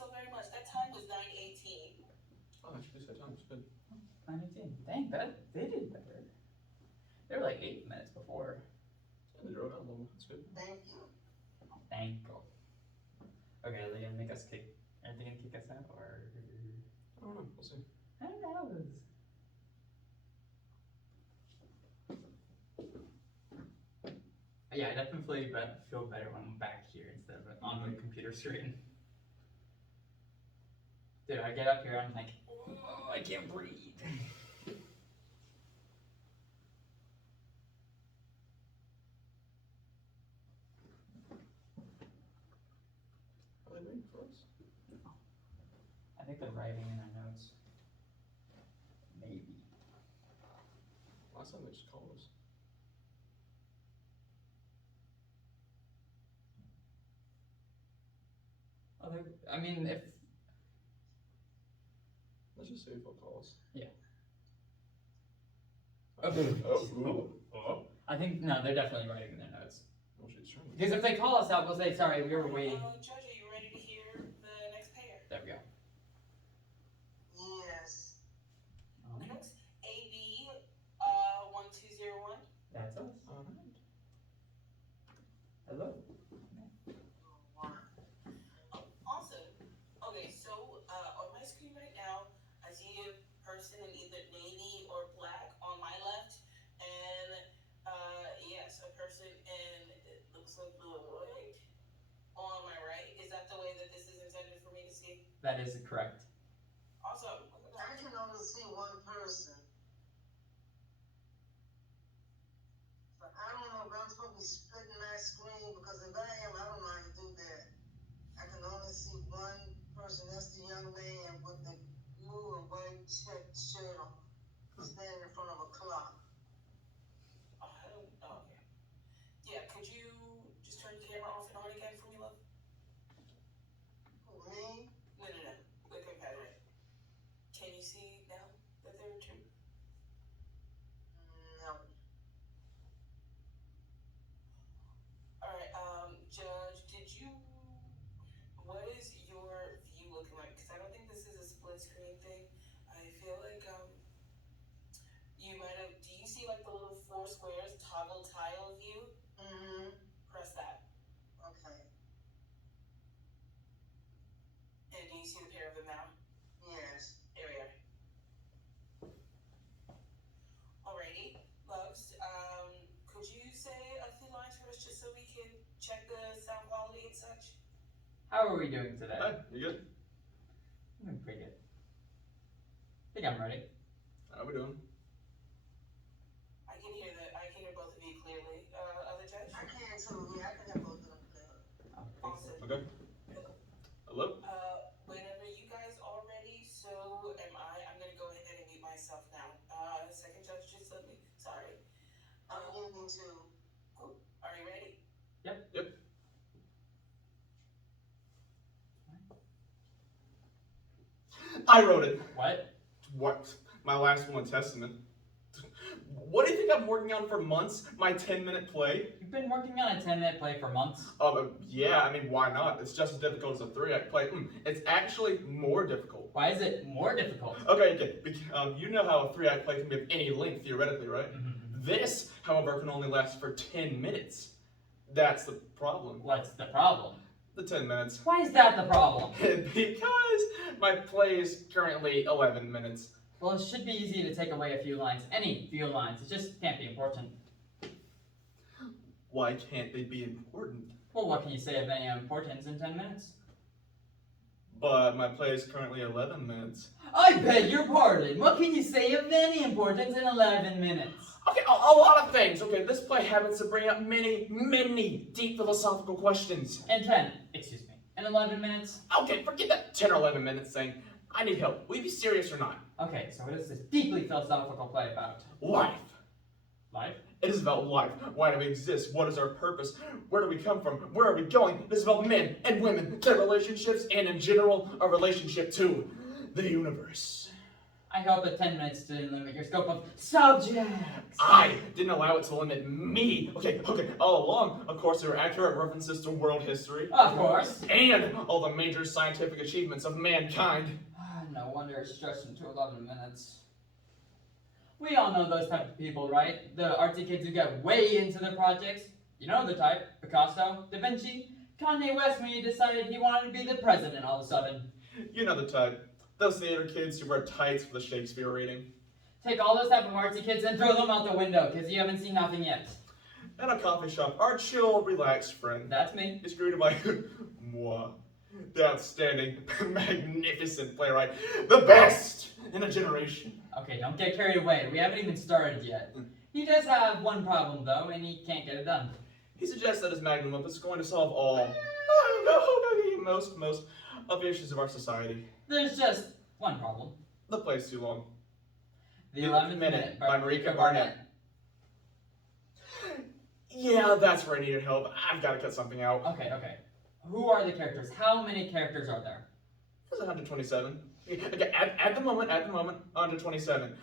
so very much. That time was 9:18. Oh, I should have said time. It's good. 9:18. Dang, they did better. They were like 8 minutes before. Yeah, they drove out a little. That's good. Thank you. Thank you. Okay, are they gonna make us kick? Are they gonna kick us out or? I don't know. We'll see. Who knows? Yeah, I definitely feel better when I'm back here instead of on the computer screen. Dude, I get up here, I'm like, oh, I can't breathe. Are they waiting for us? I think they're writing in their notes. Maybe. Last time they just called us. Oh, I mean, if. Let's just see if they'll call us. Yeah. Oh. I think, no, they're definitely writing in their notes. Well, she's trying to. Because if they call us out, we'll say, sorry, we were waiting. Judge, are you ready to hear the next pair? There we go. Yes. Alright. Next, AB 1201. That's us. Alright. Hello. Awesome. Okay, so on my screen right now, I see a person in either navy or black on my left, and yes, a person in it looks like blue and white on my right. Is that the way that this is intended for me to see? That is correct. Awesome. I can only see one person. But I don't know if I'm supposed to be splitting my screen, because if I am, I don't know how to do that. I can only see one person. That's the young man with the blue and white check shirt on, standing in front of a clock. Okay. Yeah, could you just turn the camera off and on again for me, love? Who, me? No. The competitor. Can you see now that there are two? No. Alright, Judge, what is your view looking like? Because I don't think this is a split screen thing. I feel like, you might have, do you see like the little 4 squares, toggle tile view? Mm-hmm. Press that. Okay. And do you see the pair of them now? Yes. There we are. Alrighty, loves, could you say a few lines for us just so we can check the sound quality and such? How are we doing today? Hi, you good? I'm doing pretty good. I think I'm ready. How we doing? I can hear both of you clearly. Other judge? I can too. Yeah, I can have both of them clearly. Awesome. Okay. Hello? Whenever you guys are ready, so am I. I'm gonna go ahead and mute myself now. Second judge, just let me. Sorry. I'm moving to. Cool. Are you ready? Yep. I wrote it. What? What? My last will and testament. What do you think I'm working on for months? My 10-minute play? You've been working on a 10-minute play for months? Yeah, I mean, why not? It's just as difficult as a 3-act play. It's actually more difficult. Why is it more difficult? Okay. You know how a 3-act play can be of any length, theoretically, right? Mm-hmm. This, however, can only last for 10 minutes. That's the problem. What's the problem? The 10 minutes. Why is that the problem? Because my play is currently 11 minutes. Well, it should be easy to take away a few lines. Any few lines. It just can't be important. Why can't they be important? Well, what can you say of any importance in 10 minutes? But my play is currently 11 minutes. I beg your pardon. What can you say of any importance in 11 minutes? Okay, a lot of things. Okay, this play happens to bring up many deep philosophical questions. In 11 minutes? Okay, forget that 10 or 11 minutes thing. I need help. Will you be serious or not? Okay, so what is this deeply philosophical play about? Life. Life? It is about life. Why do we exist? What is our purpose? Where do we come from? Where are we going? It is about men and women, their relationships, and in general, our relationship to the universe. I hope the 10 minutes didn't limit your scope of subjects. I didn't allow it to limit me. Okay, all along, of course, there were accurate references to world history. Of course. And all the major scientific achievements of mankind. No wonder it's stretched into 11 minutes. We all know those type of people, right? The artsy kids who get way into their projects. You know the type. Picasso, Da Vinci, Kanye West when he decided he wanted to be the president all of a sudden. You know the type. Those theater kids who wear tights for the Shakespeare reading. Take all those type of artsy kids and throw them out the window, because you haven't seen nothing yet. In a coffee shop, our chill, relaxed friend That's me. is greeted by moi, the outstanding, magnificent playwright, the best in a generation. Okay, don't get carried away. We haven't even started yet. He does have one problem, though, and he can't get it done. He suggests that his magnum opus is going to solve all, most of the issues of our society. There's just one problem. The play's too long. The 11th Minute by Marika Barnett. Yeah, that's where I needed help. I've got to cut something out. Okay. Who are the characters? How many characters are there? There's 127. Okay, at the moment, 127.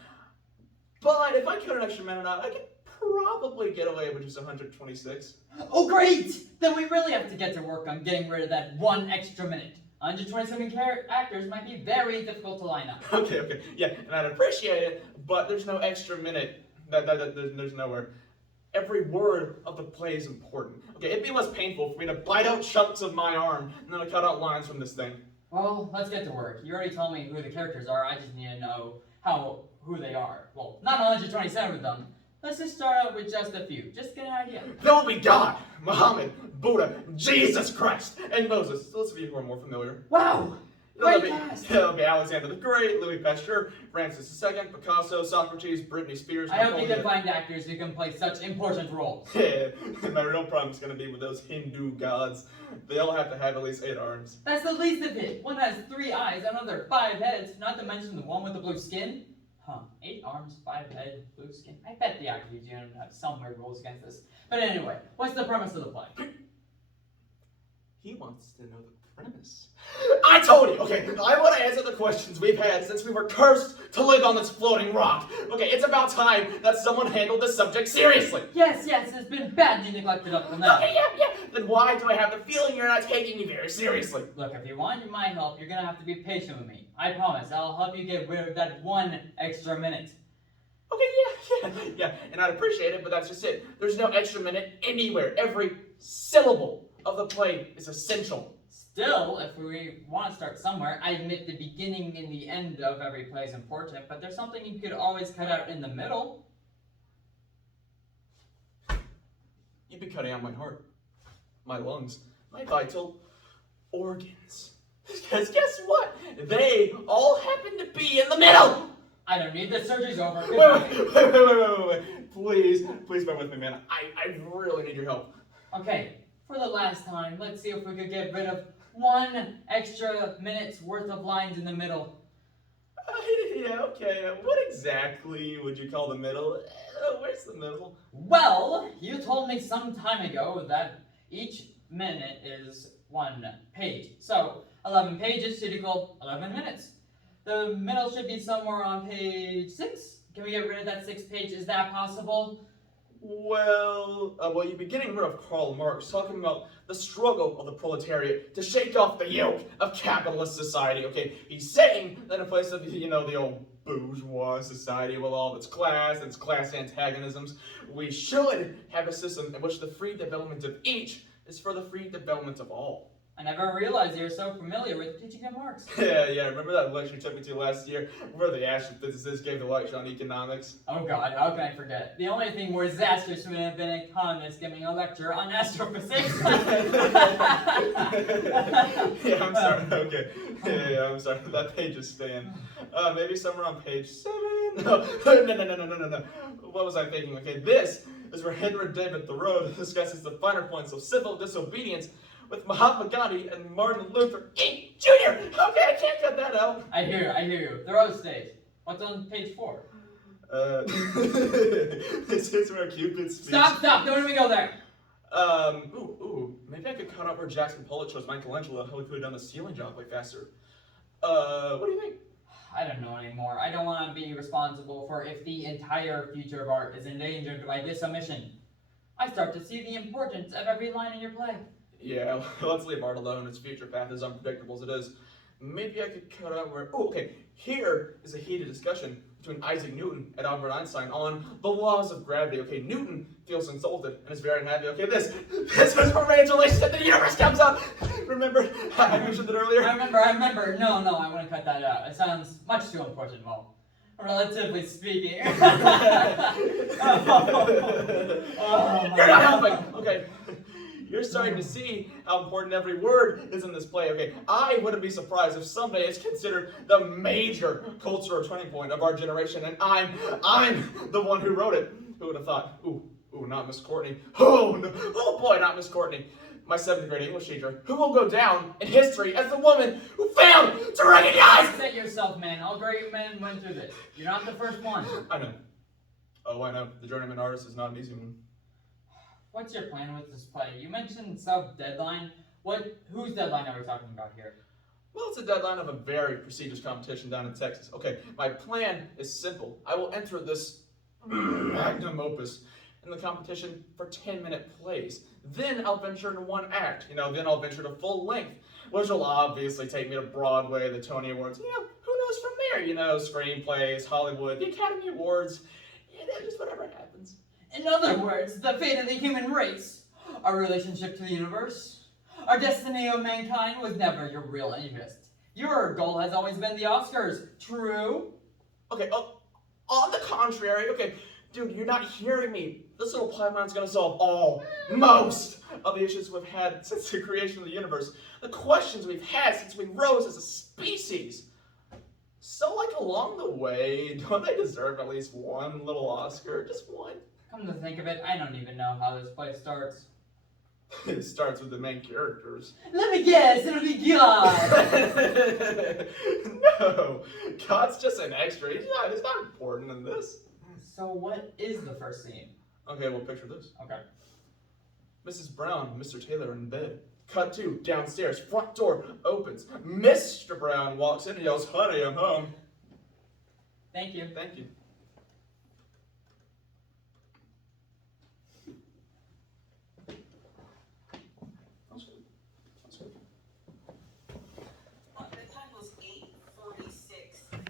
But if I cut an extra minute out, I could probably get away with just 126. Oh, great! Then we really have to get to work on getting rid of that one extra minute. 127 actors might be very difficult to line up. Okay, yeah, and I'd appreciate it, but there's no extra minute. There's nowhere. Every word of the play is important. Okay, it'd be less painful for me to bite out chunks of my arm and then to cut out lines from this thing. Well, let's get to work. You already told me who the characters are. I just need to know who they are. Well, not 127 of them. Let's just start out with just a few. Just get an idea. There will be God, Muhammad, Buddha, Jesus Christ, and Moses. Those of you who are more familiar. Wow! Great cast! There'll be Alexander the Great, Louis Pasteur, Francis II, Picasso, Socrates, Britney Spears. I hope you can find actors who can play such important roles. Yeah, my real problem's gonna be with those Hindu gods. They all have to have at least 8 arms. That's the least of it. One has 3 eyes, another 5 heads, not to mention the one with the blue skin. 8 arms, 5 heads, blue skin. I bet the actors union have some weird rules against this. But anyway, what's the premise of the play? He wants to know the premise. I told you, okay, I want to answer the questions we've had since we were cursed to live on this floating rock. Okay, it's about time that someone handled this subject seriously. Yes, it's been badly neglected up till now. Okay, yeah. Then why do I have the feeling you're not taking me very seriously? Look, if you want my help, you're gonna have to be patient with me. I promise, I'll help you get rid of that one extra minute. Okay, yeah, and I'd appreciate it, but that's just it. There's no extra minute anywhere. Every syllable of the play is essential. Still, if we want to start somewhere, I admit the beginning and the end of every play is important, but there's something you could always cut out in the middle. You'd be cutting out my heart, my lungs, my vital organs. Because guess what? They all happen to be in the middle! I don't need the surgery's over. Wait. Please bear with me, man. I really need your help. Okay, for the last time, let's see if we could get rid of 1 extra minute's worth of lines in the middle. Yeah, okay. What exactly would you call the middle? Where's the middle? Well, you told me some time ago that each minute is 1 page. So, 11 pages should equal 11 minutes. The middle should be somewhere on page 6. Can we get rid of that 6th page? Is that possible? Well, you'd be getting rid of Karl Marx, talking about the struggle of the proletariat to shake off the yoke of capitalist society, okay? He's saying that in place of, the old bourgeois society with all its class antagonisms, we should have a system in which the free development of each is for the free development of all. I never realized you were so familiar with teaching at Marx. Yeah, remember that lecture you took me to last year, where the astrophysicist gave the lecture on economics? Oh god, how can I forget? The only thing more disastrous would have been an economist giving a lecture on astrophysics. Yeah, I'm sorry, okay. Yeah, I'm sorry, that page is staying. Maybe somewhere on page 7? No. What was I thinking? Okay, this is where Henry David Thoreau discusses the finer points of civil disobedience with Mahatma Gandhi and Martin Luther King Jr. Okay, I can't cut that out. I hear you. Thoreau stays. What's on page 4? This is where Cupid speaks. Stop! Don't even go there. Maybe I could cut out where Jackson Pollock shows Michelangelo how he could have done the ceiling job way faster. What do you think? I don't know anymore. I don't want to be responsible for if the entire future of art is endangered by this omission. I start to see the importance of every line in your play. Yeah, let's leave art alone. Its future path is unpredictable as it is. Maybe I could cut out where. Oh, okay. Here is a heated discussion between Isaac Newton and Albert Einstein on the laws of gravity. Okay, Newton feels insulted and is very unhappy. Okay, this is where Ray's relationship to the universe comes up. Remember, I mentioned it earlier. I remember. No, I want to cut that out. It sounds much too important. Well, relatively speaking. You're not helping. Okay. You're starting to see how important every word is in this play. Okay, I wouldn't be surprised if someday it's considered the major cultural turning point of our generation, and I'm the one who wrote it. Who would have thought? Ooh, not Miss Courtney. Oh, no. Oh boy, not Miss Courtney. My 7th grade English teacher, who will go down in history as the woman who failed to recognize. Set yourself, man. All great men went through this. You're not the first one. I know. Oh, I know. The journeyman artist is not an easy one. What's your plan with this play? You mentioned sub-deadline. Whose deadline are we talking about here? Well, it's a deadline of a very prestigious competition down in Texas. Okay, my plan is simple. I will enter this magnum opus in the competition for 10-minute plays. Then I'll venture into one act. Then I'll venture to full length, which will obviously take me to Broadway, the Tony Awards. Who knows from there? Screenplays, Hollywood, the Academy Awards. Just whatever happens. In other words, the fate of the human race, our relationship to the universe, our destiny of mankind was never your real interest. Your goal has always been the Oscars, true? Okay, on the contrary, okay, dude, you're not hearing me. This little pipeline's gonna solve most of the issues we've had since the creation of the universe. The questions we've had since we rose as a species. So, along the way, don't they deserve at least one little Oscar? Just one? Come to think of it, I don't even know how this play starts. It starts with the main characters. Let me guess, it'll be God! No, God's just an extra. He's not important in this. So what is the first scene? Okay, well, picture this. Okay. Mrs. Brown and Mr. Taylor in bed. Cut to downstairs. Front door opens. Mr. Brown walks in and yells, "Honey, I'm home." Thank you. Thank you.